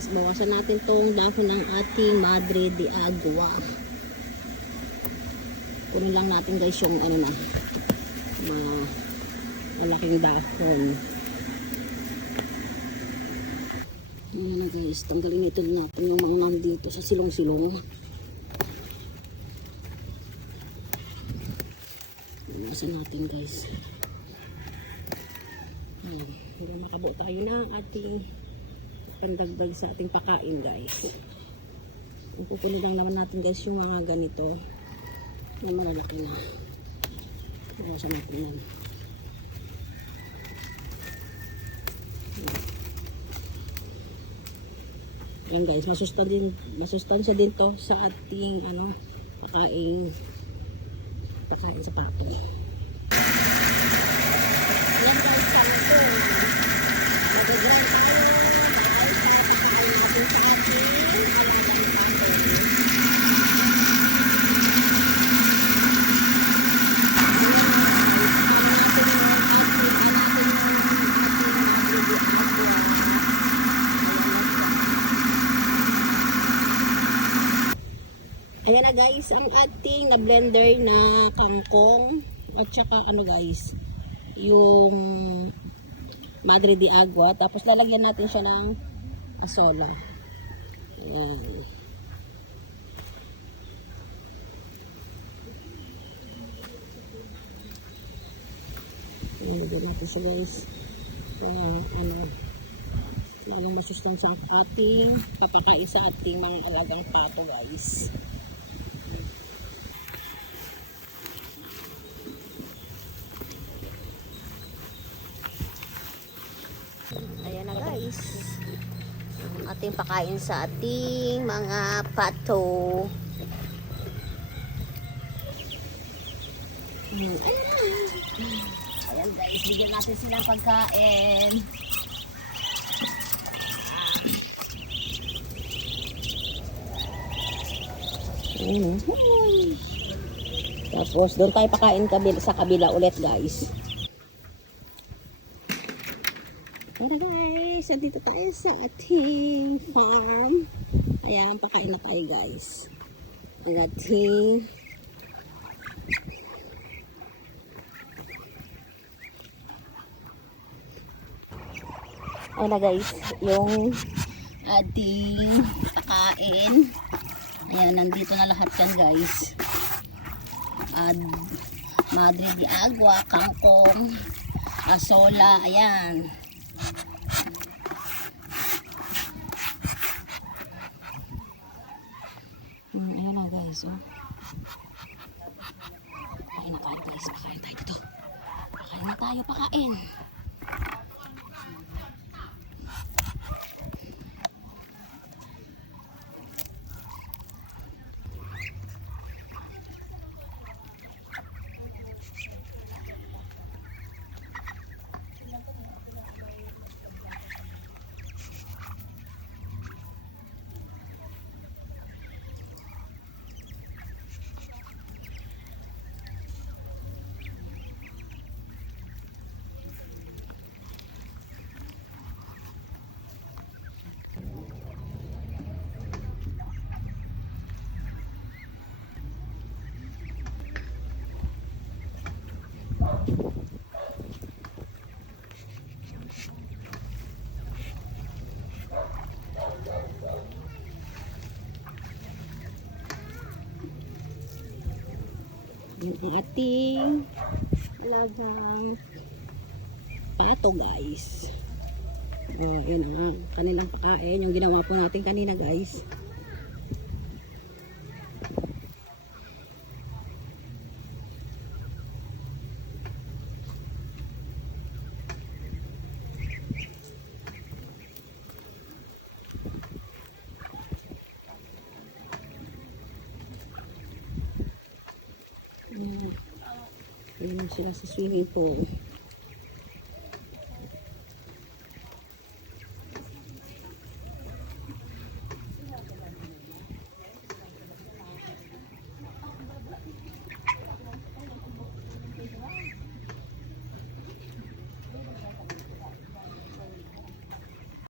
guys, bawasan natin tong dahon ng ating Madre de Agua. Kunin lang natin guys yung ano na, malaking dahon. Ayan na guys, tanggalin ito natin yung mga nandito sa silong-silong. Bawasan natin guys. Ayan, para makabuo tayo ng ating pandagdag sa ating pakain guys. Pupunin lang naman natin guys yung mga ganito na malalaki na. Bawasan natin yan. Ayan guys, masustansya din to sa ating pakain sa pato. Ayan guys, kami ito. Mag-grind tayo. Pakain natin sa ating alagang pato. Ayan na guys, ang ating na blender na kangkong at saka guys, yung Madre de Agua. Tapos lalagyan natin siya ng asola. Ayan. Lalagyan natin siya guys. Lalong masustansya ang ating papakain sa ating mga alagang pato guys. Ayan na guys, ang ating pakain sa ating mga pato. Ayan guys, bigyan natin silang pagkain. Tapos doon tayo pakain sa kabila ulit guys. Tara guys, dito tayo sa ating farm. Ayan, pakain na tayo guys. Ang ating na guys, yung ating pakain. Ayan, nandito na lahat yan guys. Madre de Agua, kangkong, asola, ayan. Ayan na guys, oh. Pakain na tayo guys, pakain tayo dito. Pakain na tayo, pakain. Yung ating alagang pato guys. Yan ang kanilang pakain, yung ginawa po natin kanina guys. Ayan sila sa swimming pool.